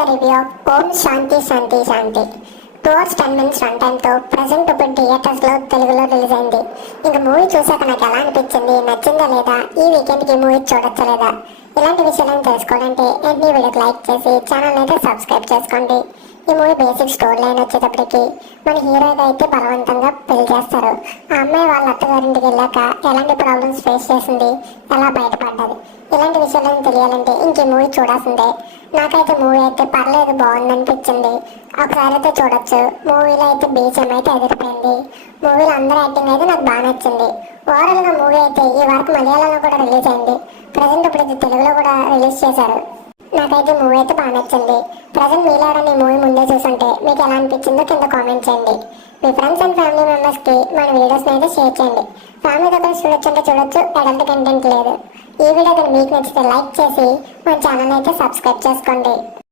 the review of Om Shanti Shanti Shanti. 2 hours 10 minutes run time తో present ఇప్పుడు theatres లో తెలుగులో release అయింది. ఇంక మూవీ చూసాక నాకు ఎలా అనిపించింది, నచ్చిందా లేదా, ఈ వీకెండ్ కి మూవీ చూడొచ్చా లేదా, ఇలాంటి విషయాలను తెలుసుకోవాలంటే వెంటనే వీడియోకి లైక్ చేసి ఛానల్ అయితే సబ్స్క్రైబ్ చేసుకోండి. ఈ మూవీ బేసిక్ స్టోరీ లైన్ వచ్చేటప్పటికి మన హీరోగా అయితే బలవంతంగా పెళ్లి చేస్తారు. ఆ అమ్మాయి వాళ్ళ అత్తగారింటికి వెళ్ళాక ఎలాంటి ప్రాబ్లమ్స్ ఫేస్ చేసింది, ఎలా బయటపడ్డది, ఇలాంటి విషయాలను తెలియాలంటే ఇంక మూవీ చూడాల్సిందే. నాకైతే మూవీ అయితే పర్లేదు, బాగుంది అనిపించింది. ఒకసారి అయితే చూడొచ్చు. మూవీలో అయితే బీచం అయితే ఎదిరిపోయింది. మూవీలో అందరూ యాక్టింగ్ అయితే నాకు బాగా నచ్చింది. ఓవరాల్ గా మూవీ అయితే ఈ వరకు మలయాళంలో కూడా రిలీజ్ అయింది. ప్రజెంట్ ఇప్పుడు ఇది తెలుగులో కూడా రిలీజ్ చేశారు. నాకైతే మూవీ అయితే బాగా నచ్చింది. ప్రజెంట్ మీలో ఎవరైనా మూవీ ముందే చూసుంటే మీకు ఎలా అనిపించిందో కింద కామెంట్ చేయండి. మీ ఫ్రెండ్స్ అండ్ ఫ్యామిలీ మెంబర్స్ కి మన వీడియోస్ అయితే షేర్ చేయండి. ఫ్యామిలీ దగ్గర చూడొచ్చు అంటే చూడొచ్చు, ఎలాంటి కంటెంట్ లేదు. ఈ వీడియో మీకు నచ్చితే లైక్ చేసి మన ఛానల్ అయితే సబ్స్క్రైబ్ చేసుకోండి.